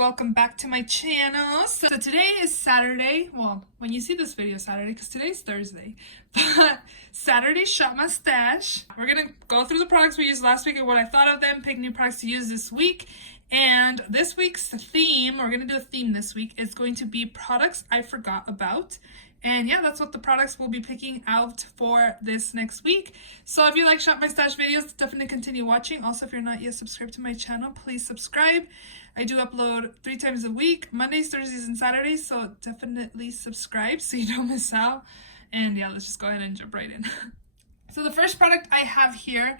welcome back to my channel. So today is Saturday. Well, when you see this video, Saturday, because today's Thursday. But Saturday shop my stash. We're gonna go through the products we used last week and what I thought of them, pick new products to use this week. And this week's theme, we're gonna do a theme this week, is going to be products I forgot about. And yeah, that's what the products we'll be picking out for this next week. So if you like Shop My Stash videos, definitely continue watching. Also, if you're not yet subscribed to my channel, please subscribe. I do upload 3 times a week, Mondays, Thursdays, and Saturdays. So definitely subscribe so you don't miss out. And yeah, let's just go ahead and jump right in. So the first product I have here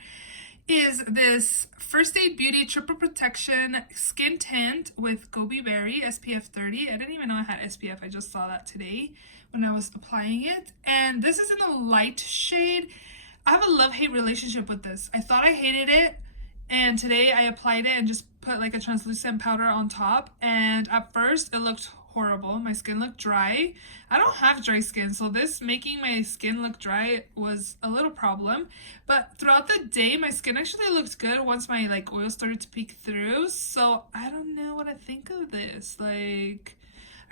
is this First Aid Beauty Triple Protection Skin Tint with Gobi Berry SPF 30. I didn't even know I had SPF. I just saw that today when I was applying it. And this is in the light shade. I have a love-hate relationship with this. I thought I hated it, and today I applied it and just put like a translucent powder on top. And at first it looked horrible. My skin looked dry. I don't have dry skin, so this making my skin look dry was a little problem. But throughout the day, my skin actually looked good once my like oil started to peek through. So I don't know what I think of this. Like,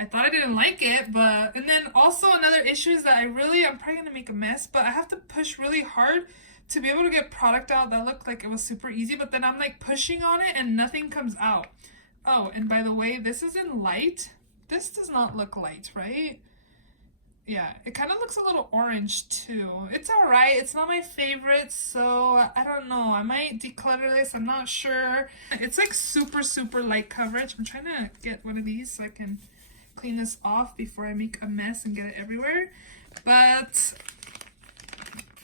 I thought I didn't like it, but, and then also another issue is that I'm probably gonna make a mess, but I have to push really hard to be able to get product out that looked like it was super easy, but then I'm like pushing on it and nothing comes out. Oh, and by the way, this is in light. This does not look light, right? Yeah, it kind of looks a little orange too. It's all right. It's not my favorite, so I don't know. I might declutter this. I'm not sure. It's like super, super light coverage. I'm trying to get one of these so I can clean this off before I make a mess and get it everywhere. But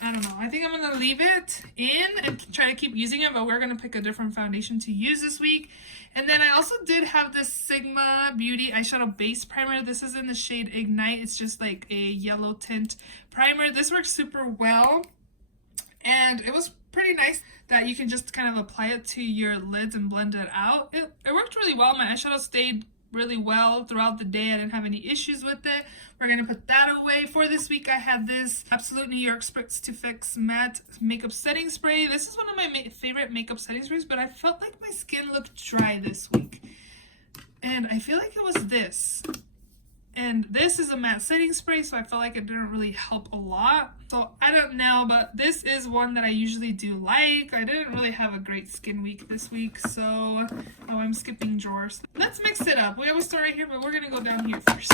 I don't know. I think I'm going to leave it in and try to keep using it, but we're going to pick a different foundation to use this week. And then I also did have this Sigma Beauty eyeshadow base primer. This is in the shade Ignite. It's just like a yellow tint primer. This works super well, and it was pretty nice that you can just kind of apply it to your lids and blend it out. It worked really well. My eyeshadow stayed really well throughout the day. I didn't have any issues with it. We're gonna put that away. For this week, I had this Absolute New York Spritz to Fix Matte Makeup Setting Spray. This is one of my favorite makeup setting sprays, but I felt like my skin looked dry this week, and I feel like it was this. And this is a matte setting spray, so I felt like it didn't really help a lot. So I don't know, but this is one that I usually do like. I didn't really have a great skin week this week, so oh, I'm skipping drawers. Let's mix it up. We always start right here, but we're gonna go down here first.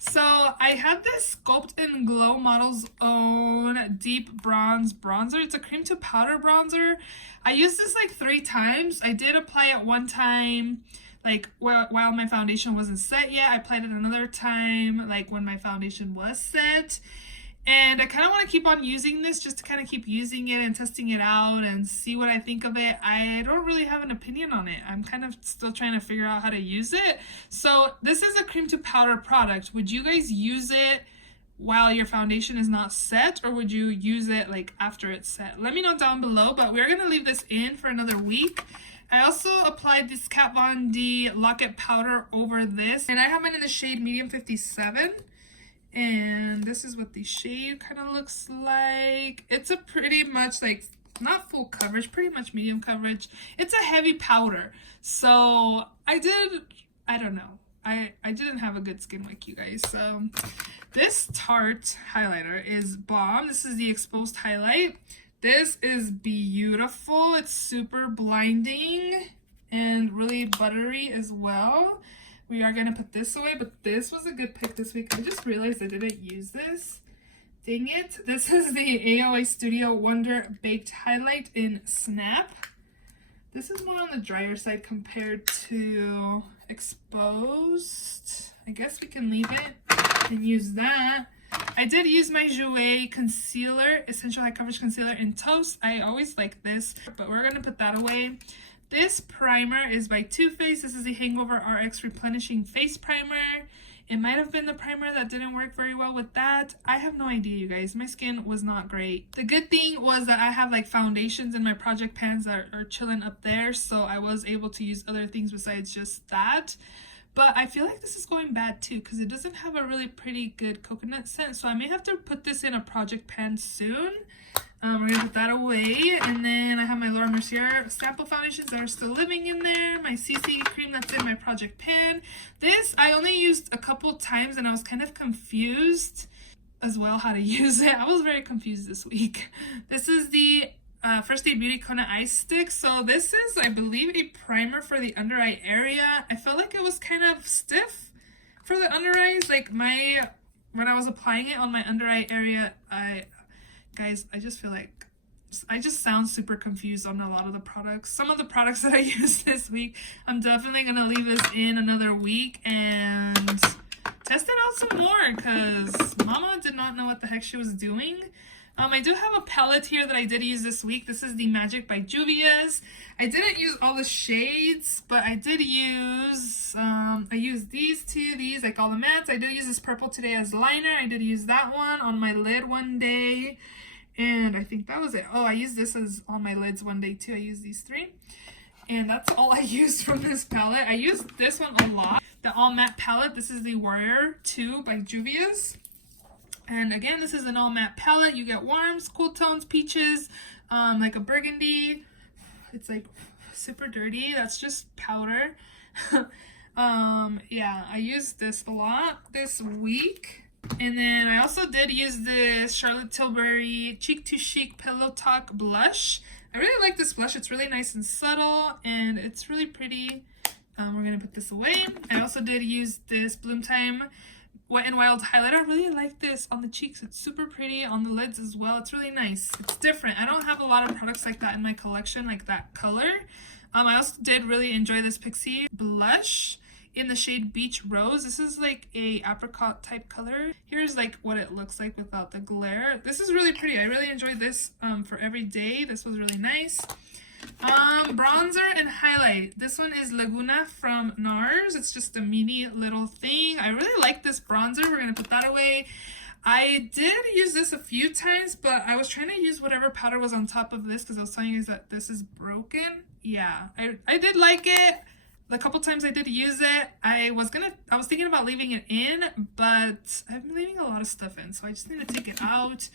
So I had this Sculpt and Glow Model's Own Deep Bronze Bronzer. It's a cream to powder bronzer. I used this like 3 times. I did apply it one time like while my foundation wasn't set yet. I applied it another time like when my foundation was set, and I kind of want to keep on using this just to kind of keep using it and testing it out and see what I think of it. I don't really have an opinion on it. I'm kind of still trying to figure out how to use it. So this is a cream to powder product. Would you guys use it while your foundation is not set, or would you use it like after it's set? Let me know down below, but we're gonna leave this in for another week. I also applied this Kat Von D Lock-It Powder over this, and I have it in the shade Medium 57, and this is what the shade kind of looks like. It's a pretty much like, not full coverage, pretty much medium coverage. It's a heavy powder, so I don't know. I didn't have a good skin week, you guys. So this Tarte highlighter is bomb. This is the Exposed Highlight. This is beautiful. It's super blinding and really buttery as well. We are going to put this away, but this was a good pick this week. I just realized I didn't use this. Dang it. This is the AOA Studio Wonder Baked Highlight in Snap. This is more on the drier side compared to Exposed. I guess we can leave it and use that. I did use my Jouer concealer, Essential High Coverage Concealer in Toast. I always like this, but we're going to put that away. This primer is by Too Faced. This is the Hangover RX Replenishing Face Primer. It might have been the primer that didn't work very well with that. I have no idea, you guys. My skin was not great. The good thing was that I have like foundations in my project pans that are chilling up there, so I was able to use other things besides just that. But I feel like this is going bad too because it doesn't have a really pretty good coconut scent. So I may have to put this in a project pan soon. We're gonna put that away. And then I have my Laura Mercier sample foundations that are still living in there. My CC cream that's in my project pan. This I only used a couple times and I was kind of confused as well how to use it. I was very confused this week. This is the First Aid Beauty Kona Eye Stick. So this is, I believe, a primer for the under eye area. I felt like it was kind of stiff for the under eyes. Like when I was applying it on my under eye area, guys, I just feel like I just sound super confused on a lot of the products. Some of the products that I used this week, I'm definitely gonna leave this in another week and test it out some more because Mama did not know what the heck she was doing. I do have a palette here that I did use this week. This is the Magic by Juvia's. I didn't use all the shades, but I did use, I used these two, like all the mattes. I did use this purple today as liner. I did use that one on my lid one day. And I think that was it. Oh, I used this as on my lids one day too. I used these three. And that's all I used from this palette. I used this one a lot. The all matte palette. This is the Warrior 2 by Juvia's. And again, this is an all matte palette. You get warms, cool tones, peaches, like a burgundy. It's like super dirty. That's just powder. Yeah, I used this a lot this week. And then I also did use this Charlotte Tilbury Cheek to Chic Pillow Talk blush. I really like this blush. It's really nice and subtle and it's really pretty. We're gonna put this away. I also did use this Bloom Time Wet n Wild highlighter. I really like this on the cheeks. It's super pretty on the lids as well. It's really nice. It's different. I don't have a lot of products like that in my collection, like that color. I also did really enjoy this Pixie blush in the shade Beach Rose. This is like a apricot type color. Here's like what it looks like without the glare. This is really pretty. I really enjoyed this for every day. This was really nice. Bronzer and highlight. This one is Laguna from NARS. It's just a mini little thing. I really like this bronzer. We're gonna put that away. I did use this a few times, but I was trying to use whatever powder was on top of this because I was telling you guys that this is broken. Yeah, I did like it. The couple times I did use it, I was thinking about leaving it in, but I've been leaving a lot of stuff in, so I just need to take it out.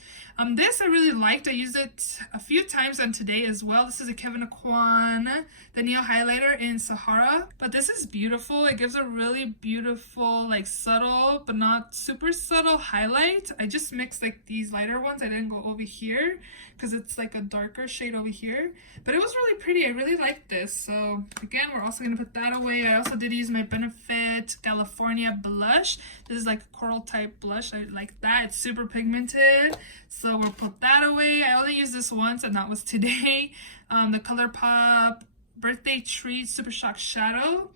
This I really liked. I used it a few times on today as well. This is a Kevyn Aucoin, the Neo Highlighter in Sahara. But this is beautiful. It gives a really beautiful, like subtle, but not super subtle highlight. I just mixed like these lighter ones. I didn't go over here because it's like a darker shade over here. But it was really pretty. I really liked this. So again, we're also going to put that away. I also did use my Benefit California blush. This is like a coral type blush. I like that. It's super pigmented. So we'll put that away. I only used this once and that was today. The ColourPop Birthday Treat Super Shock Shadow.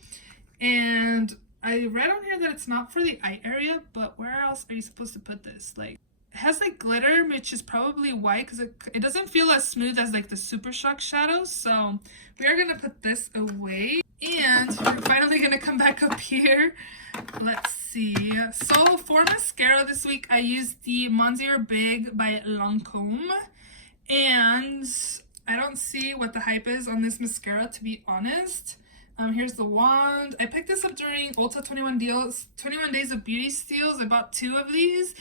And I read on here that it's not for the eye area, but where else are you supposed to put this? Like, it has like glitter, which is probably white because it doesn't feel as smooth as like the Super Shock Shadow. So we are going to put this away. And we're finally going to come back up here. Let's see. So for mascara this week, I used the Monsieur Big by Lancome. And I don't see what the hype is on this mascara, to be honest. Here's the wand. I picked this up during Ulta 21 Days of Beauty Steals. I bought 2 of these.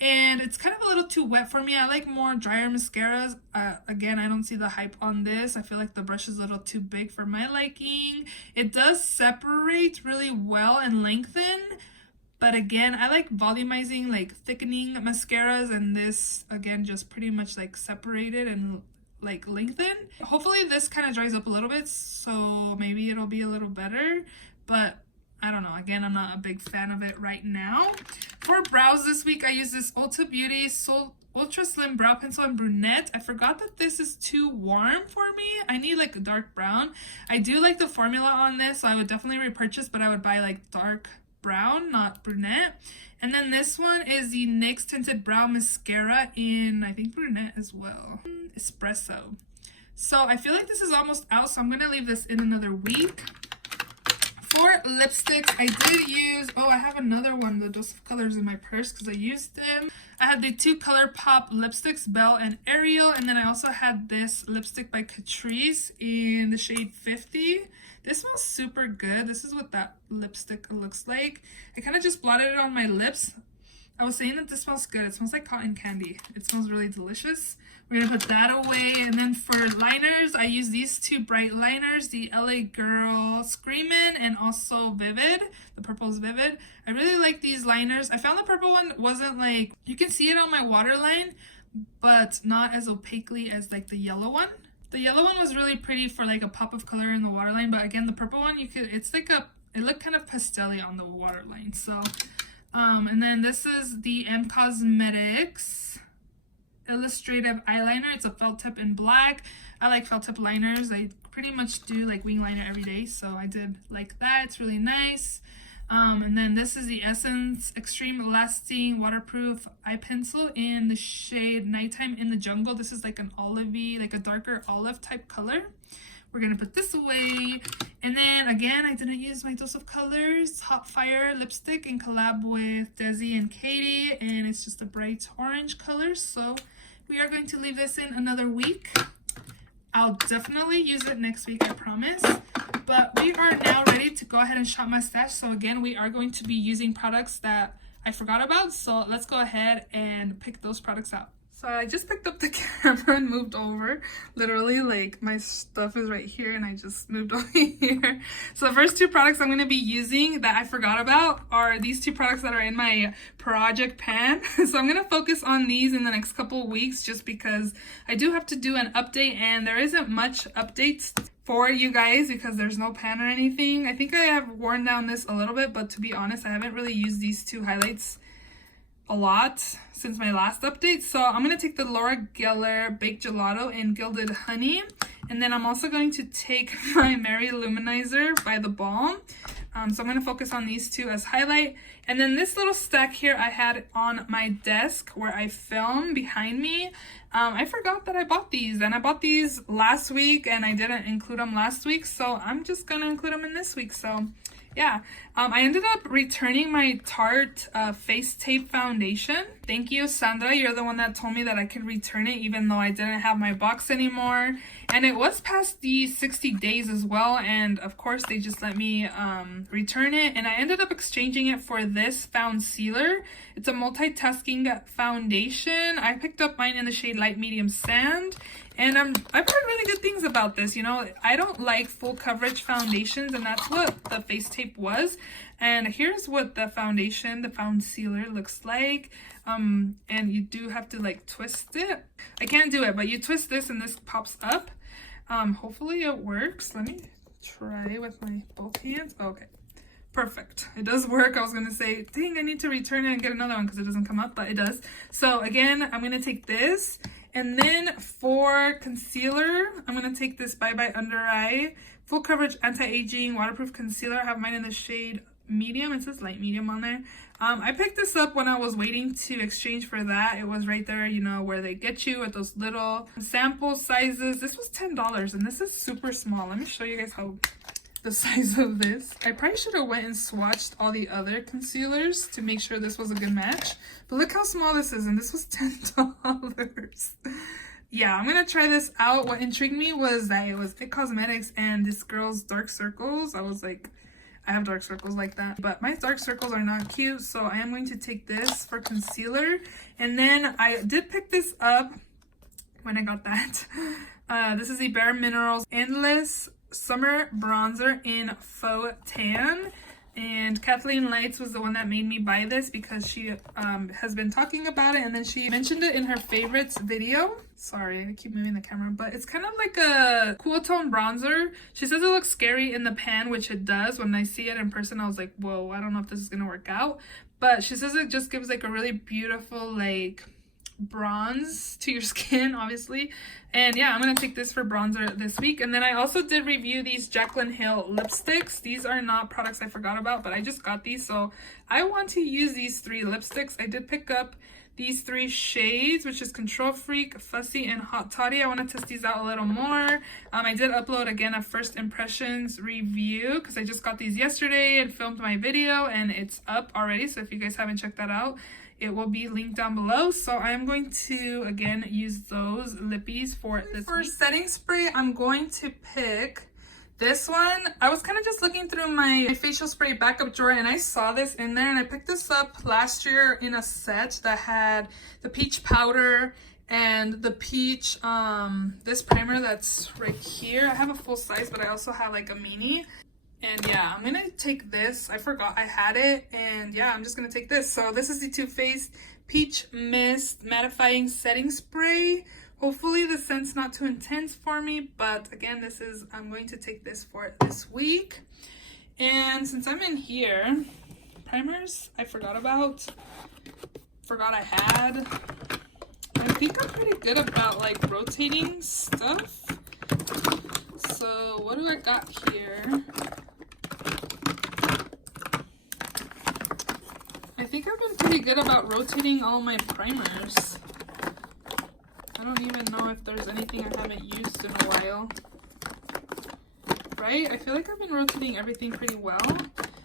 And it's kind of a little too wet for me. I like more drier mascaras. Again, I don't see the hype on this. I feel like the brush is a little too big for my liking. It does separate really well and lengthen. But again, I like volumizing, like thickening mascaras. And this, again, just pretty much like separated and like lengthen. Hopefully this kind of dries up a little bit. So maybe it'll be a little better. But I don't know. Again, I'm not a big fan of it right now. For brows this week, I used this Ulta Beauty Ultra Slim Brow Pencil in Brunette. I forgot that this is too warm for me. I need like a dark brown. I do like the formula on this, so I would definitely repurchase, but I would buy like dark brown, not brunette. And then this one is the NYX Tinted Brow Mascara in, I think, brunette as well. Espresso. So I feel like this is almost out, so I'm going to leave this in another week. For lipsticks, I did use, I have another one, the Dose of Colors in my purse because I used them. I had the 2 ColourPop lipsticks, Belle and Ariel, and then I also had this lipstick by Catrice in the shade 50. This smells super good. This is what that lipstick looks like. I kind of just blotted it on my lips. I was saying that this smells good. It smells like cotton candy. It smells really delicious. We're gonna put that away. And then for liners, I use these two bright liners, the LA Girl Screamin' and also Vivid. The purple is Vivid. I really like these liners. I found the purple one wasn't like, you can see it on my waterline, but not as opaquely as like the yellow one. The yellow one was really pretty for like a pop of color in the waterline, but again, the purple one, it's like it looked kind of pastel-y on the waterline. So, and then this is the M Cosmetics Illustrative Eyeliner. It's a felt tip in black. I like felt tip liners. I pretty much do like wing liner every day, so I did like that. It's really nice. And then this is the Essence Extreme Lasting Waterproof Eye Pencil in the shade Nighttime in the Jungle. This is like an olivey, like a darker olive type color. We're gonna put this away. And then again, I didn't use my Dose of Colors Hot Fire lipstick in collab with Desi and Katie, and it's just a bright orange color. So we are going to leave this in another week. I'll definitely use it next week, I promise. But we are now ready to go ahead and shop my stash. So again, we are going to be using products that I forgot about. So let's go ahead and pick those products out. So I just picked up the camera and moved over. Literally, like, my stuff is right here and I just moved over here. So the first two products I'm going to be using that I forgot about are these two products that are in my project pan. So I'm going to focus on these in the next couple of weeks just because I do have to do an update and there isn't much updates for you guys because there's no pan or anything. I think I have worn down this a little bit, but to be honest, I haven't really used these two highlights a lot since my last update. So I'm going to take the Laura Geller Baked Gelato in Gilded Honey, and then I'm also going to take my Mary Luminizer by The Balm. So I'm going to focus on these two as highlight. And then this little stack here I had on my desk where I film behind me. I forgot that I bought these, and I bought these last week and I didn't include them last week, so I'm just going to include them in this week. So yeah, I ended up returning my Tarte Face Tape Foundation. Thank you, Sandra. You're the one that told me that I could return it even though I didn't have my box anymore. And it was past the 60 days as well. And of course, they just let me return it. And I ended up exchanging it for this Found Sealer. It's a multitasking foundation. I picked up mine in the shade Light Medium Sand. And I've heard really good things about this. You know, I don't like full coverage foundations, and that's what the face tape was. And here's what the foundation, the Found Sealer, looks like. And you do have to like twist it. I can't do it, but you twist this and this pops up. Hopefully it works. Let me try with my both hands. Okay. Perfect. It does work. I was going to say, dang, I need to return it and get another one because it doesn't come up, but it does. So again, I'm going to take this. And then for concealer, I'm going to take this Bye Bye Under Eye Full Coverage Anti-Aging Waterproof Concealer. I have mine in the shade Medium. It says Light Medium on there. I picked this up when I was waiting to exchange for that. It was right there, you know, where they get you with those little sample sizes. This was $10 and this is super small. Let me show you guys how the size of this. I probably should have went and swatched all the other concealers to make sure this was a good match. But look how small this is, and this was $10. Yeah, I'm gonna try this out. What intrigued me was that it was It Cosmetics and this girl's dark circles. I was like, I have dark circles like that, but my dark circles are not cute, so I am going to take this for concealer. And then I did pick this up when I got that. This is the Bare Minerals Endless Summer Bronzer in Faux Tan, and Kathleen Lights was the one that made me buy this because she has been talking about it, and then she mentioned it in her favorites video. Sorry, I keep moving the camera, but it's kind of like a cool tone bronzer. She says it looks scary in the pan, which it does. When I see it in person, I was like, whoa, I don't know if this is gonna work out, but she says it just gives like a really beautiful like bronze to your skin, obviously. And yeah, I'm gonna take this for bronzer this week. And then I also did review these Jaclyn Hill lipsticks. These are not products I forgot about, but I just got these, so I want to use these three lipsticks. I did pick up these three shades, which is Control Freak, Fussy, and Hot Toddy. I want to test these out a little more. I did upload again a first impressions review because I just got these yesterday and filmed my video, and it's up already. So if you guys haven't checked that out, it will be linked down below. So I'm going to again use those lippies for this week. For setting spray, I'm going to pick This one, I was kind of just looking through my facial spray backup drawer and I saw this in there, and I picked this up last year in a set that had the peach powder and the peach, this primer that's right here. I have a full size, but I also have like a mini. And yeah, I'm gonna take this. I forgot I had it, and yeah, I'm just gonna take this. So this is the Too Faced Peach Mist Mattifying Setting Spray. Hopefully the scent's not too intense for me, but again, I'm going to take this for it this week. And since I'm in here, primers I forgot I had. I think I'm pretty good about like rotating stuff. So what do I got here? I think I've been pretty good about rotating all my primers. I don't even know if there's anything I haven't used in a while. Right? I feel like I've been rotating everything pretty well.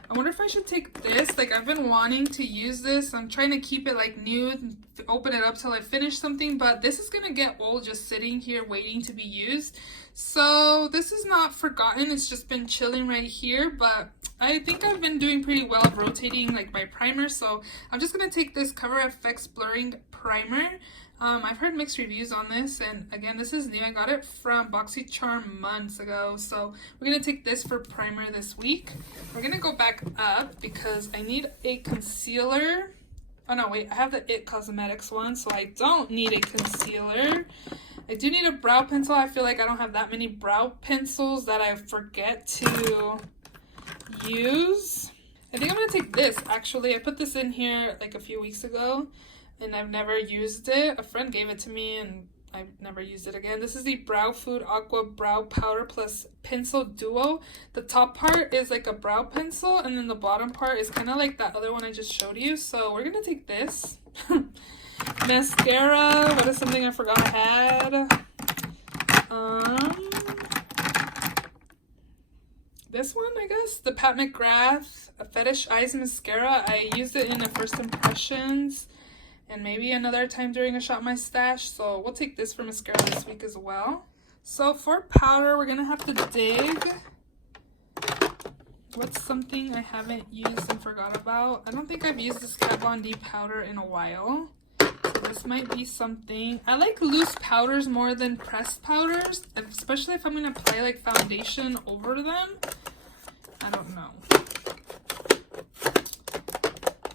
I wonder if I should take this. Like, I've been wanting to use this. I'm trying to keep it like new and open it up till I finish something, but this is gonna get old just sitting here waiting to be used. So this is not forgotten. It's just been chilling right here, but I think I've been doing pretty well of rotating like my primer. So I'm just gonna take this Cover FX Blurring Primer. I've heard mixed reviews on this, and again, this is new. I got it from BoxyCharm months ago. So we're gonna take this for primer this week. We're gonna go back up because I need a concealer. Oh no, wait, I have the IT Cosmetics one, so I don't need a concealer. I do need a brow pencil. I feel like I don't have that many brow pencils that I forget to use. I think I'm gonna take this. Actually, I put this in here like a few weeks ago and I've never used it. A friend gave it to me and I've never used it again. This is the Brow Food Aqua Brow Powder Plus Pencil Duo. The top part is like a brow pencil, and then the bottom part is kind of like that other one I just showed you. So we're gonna take this. Mascara. What is something I forgot I had? This one, I guess. The Pat McGrath Fetish Eyes Mascara. I used it in the First Impressions and maybe another time during a Shop My Stash. So we'll take this for mascara this week as well. So for powder, we're gonna have to dig. What's something I haven't used and forgot about? I don't think I've used this Kat Von D powder in a while. So this might be something. I like loose powders more than pressed powders, especially if I'm gonna apply like foundation over them. I don't know.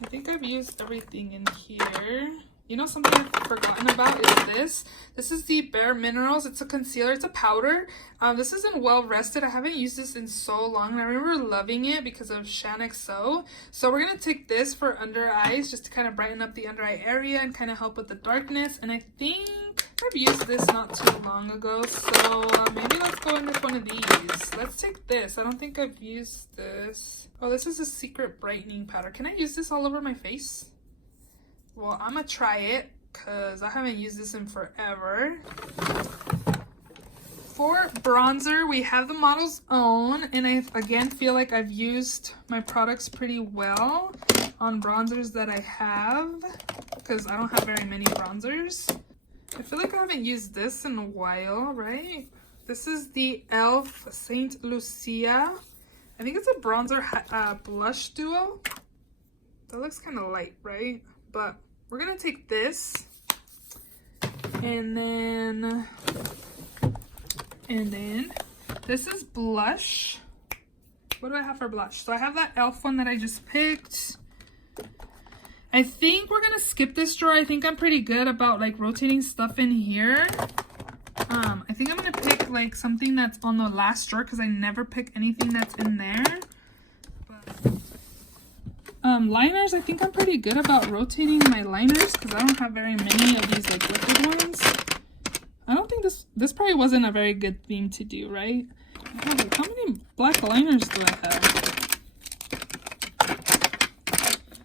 I think I've used everything in here. You know, something I've forgotten about is this. This is the Bare Minerals. It's a concealer. It's a powder. This isn't well rested. I haven't used this in so long. I remember loving it because of Shan XO. So we're going to take this for under eyes just to kind of brighten up the under eye area and kind of help with the darkness. And I think I've used this not too long ago. So maybe let's go in with one of these. Let's take this. I don't think I've used this. Oh, this is a Secret Brightening Powder. Can I use this all over my face? Well, I'm gonna try it because I haven't used this in forever. For bronzer, we have the Model's Own, and I again feel like I've used my products pretty well on bronzers that I have because I don't have very many bronzers. I feel like I haven't used this in a while, right? This is the e.l.f. Saint Lucia. I think it's a bronzer blush duo. That looks kind of light, right? But we're gonna take this, and then this is blush. What do I have for blush? So I have that e.l.f. one that I just picked. I think we're gonna skip this drawer. I think I'm pretty good about like rotating stuff in here. I think I'm gonna pick like something that's on the last drawer because I never pick anything that's in there. Liners, I think I'm pretty good about rotating my liners because I don't have very many of these like liquid ones. I don't think this probably wasn't a very good theme to do, right? Like, how many black liners do I have?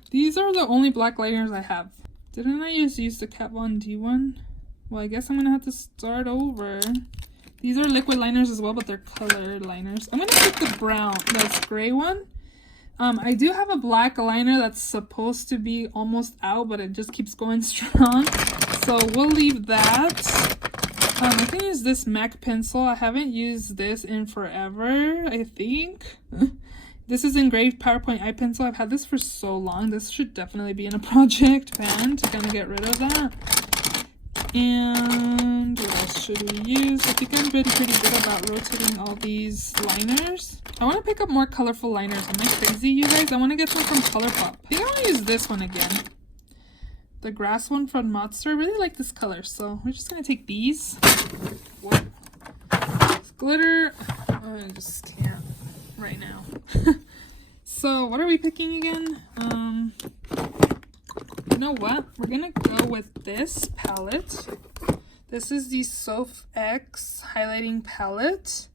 These are the only black liners I have. Didn't I just use the Kat Von D one? Well, I guess I'm gonna have to start over. These are liquid liners as well, but they're colored liners. I'm gonna pick the brown, this gray one. I do have a black liner that's supposed to be almost out, but it just keeps going strong. So we'll leave that. I can use this MAC pencil. I haven't used this in forever, I think. This is engraved PowerPoint eye pencil. I've had this for so long. This should definitely be in a project pan to kind of get rid of that. And what else should we use? I think I'm pretty good about rotating all these liners. I want to pick up more colorful liners. Am I crazy, you guys? I want to get some from ColourPop. I think I want to use this one again. The grass one from Monster. I really like this color, so we're just going to take these. Whoa. This glitter. I just can't right now. So what are we picking again? You know what? We're gonna go with this palette. This is the Soph X highlighting palette.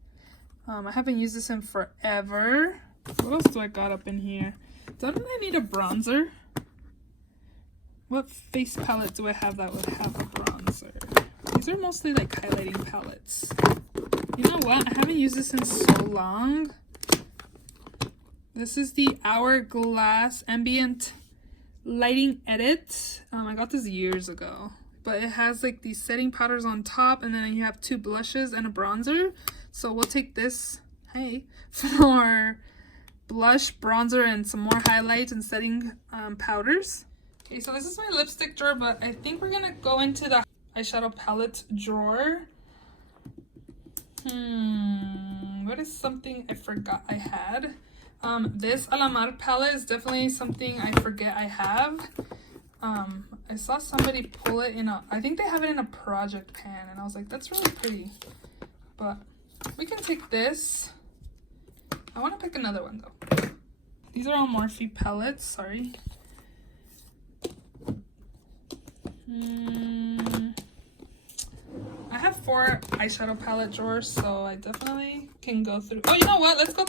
I haven't used this in forever. What else do I got up in here? Don't I need a bronzer? What face palette do I have that would have a bronzer? These are mostly like highlighting palettes. You know what? I haven't used this in so long. This is the Hourglass Ambient Lighting Edit. I got this years ago, but it has like these setting powders on top, and then you have 2 blushes and a bronzer. So we'll take this, hey, for blush, bronzer, and some more highlights and setting powders. Okay, so this is my lipstick drawer, but I think we're gonna go into the eyeshadow palette drawer. What is something I forgot I had? This Alamar palette is definitely something I forget I have. I saw somebody pull it in I think they have it in a project pan, and I was like, that's really pretty. But we can take this. I want to pick another one though. These are all Morphe palettes, sorry. I have 4 eyeshadow palette drawers, so I definitely can go through. Oh, you know what? Let's go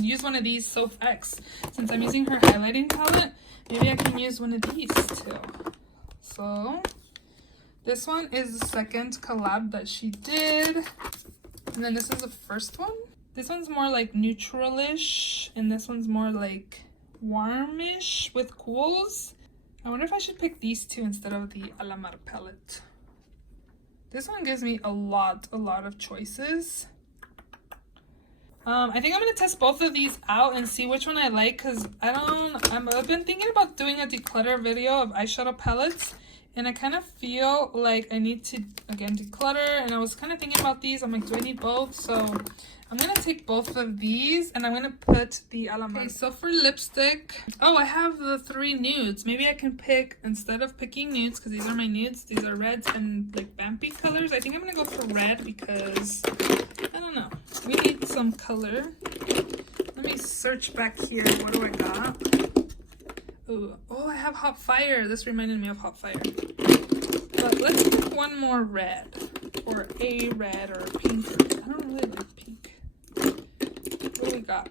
use one of these Soph X. Since I'm using her highlighting palette, maybe I can use one of these too. So this one is the second collab that she did. And then this is the first one. This one's more like neutralish, and this one's more like warmish with cools. I wonder if I should pick these two instead of the Alamar palette. This one gives me a lot of choices. I think I'm going to test both of these out and see which one I like, because I've been thinking about doing a declutter video of eyeshadow palettes, and I kind of feel like I need to, again, declutter, and I was kind of thinking about these. I'm like, do I need both? So I'm going to take both of these, and I'm going to put the Alamar. Okay, so for lipstick, oh, I have the 3 nudes. Maybe I can pick, instead of picking nudes, because these are my nudes, these are reds and like vampy colors. I think I'm going to go for red because, I don't know, we need some color. Let me search back here. What do I got? Ooh, oh, I have Hot Fire. This reminded me of Hot Fire. But let's pick one more red, or a red, or a pink. I don't really like pink. What do we got?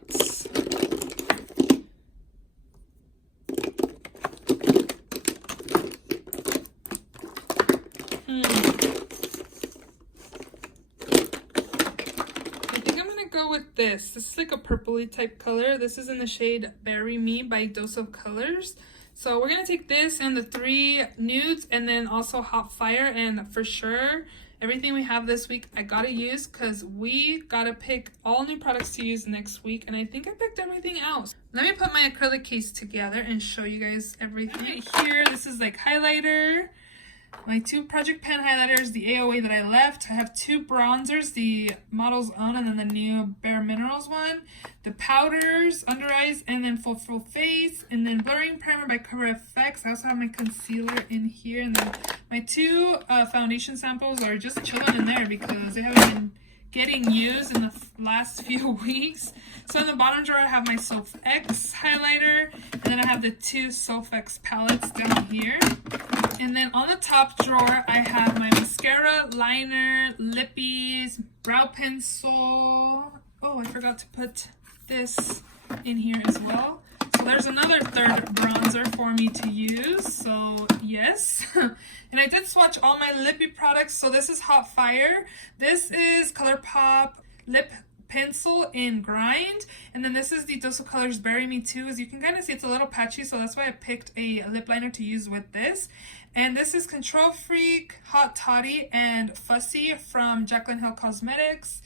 I think I'm gonna go with this. This is like a purpley type color. This is in the shade Bury Me by Dose of Colors. So we're gonna take this and the 3 nudes, and then also Hot Fire, and for sure everything we have this week I gotta use, because we gotta pick all new products to use next week, and I think I picked everything else. Let me put my acrylic case together and show you guys everything. Right here, this is like highlighter, my 2 project pan highlighters, the AOA that I left. I have 2 bronzers, the Model's Own and then the new Bare Minerals one, the powders, under eyes, and then full face, and then blurring primer by Cover FX. I also have my concealer in here, and then my 2 foundation samples are just chilling in there because they haven't been getting used in the last few weeks. So in the bottom drawer I have my Soph X highlighter, and then I have the 2 Soph X palettes down here. And then on the top drawer I have my mascara, liner, lippies, brow pencil. Oh, I forgot to put this in here as well. So there's another 3rd bronzer for me to use, so yes. And I did swatch all my lippy products. So this is Hot Fire. This is ColourPop Lip pencil in Grind, and then this is the Dose of Colors Bury Me Too. As you can kind of see, it's a little patchy, so that's why I picked a lip liner to use with this. And this is Control Freak, Hot Toddy, and Fussy from Jaclyn Hill Cosmetics.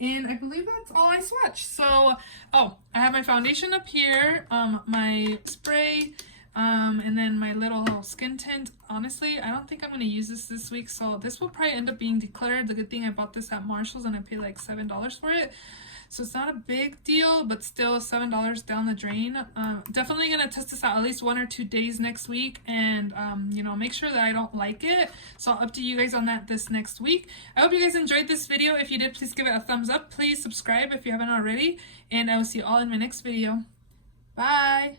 And I believe that's all I swatched. So, oh, I have my foundation up here, my spray, and then my little skin tint. Honestly, I don't think I'm going to use this week, so this will probably end up being decluttered. The good thing I bought this at Marshall's and I paid like $7 for it. So it's not a big deal, but still $7 down the drain. Definitely going to test this out at least 1 or 2 days next week and, you know, make sure that I don't like it. So up to you guys on that this next week. I hope you guys enjoyed this video. If you did, please give it a thumbs up. Please subscribe if you haven't already. And I will see you all in my next video. Bye!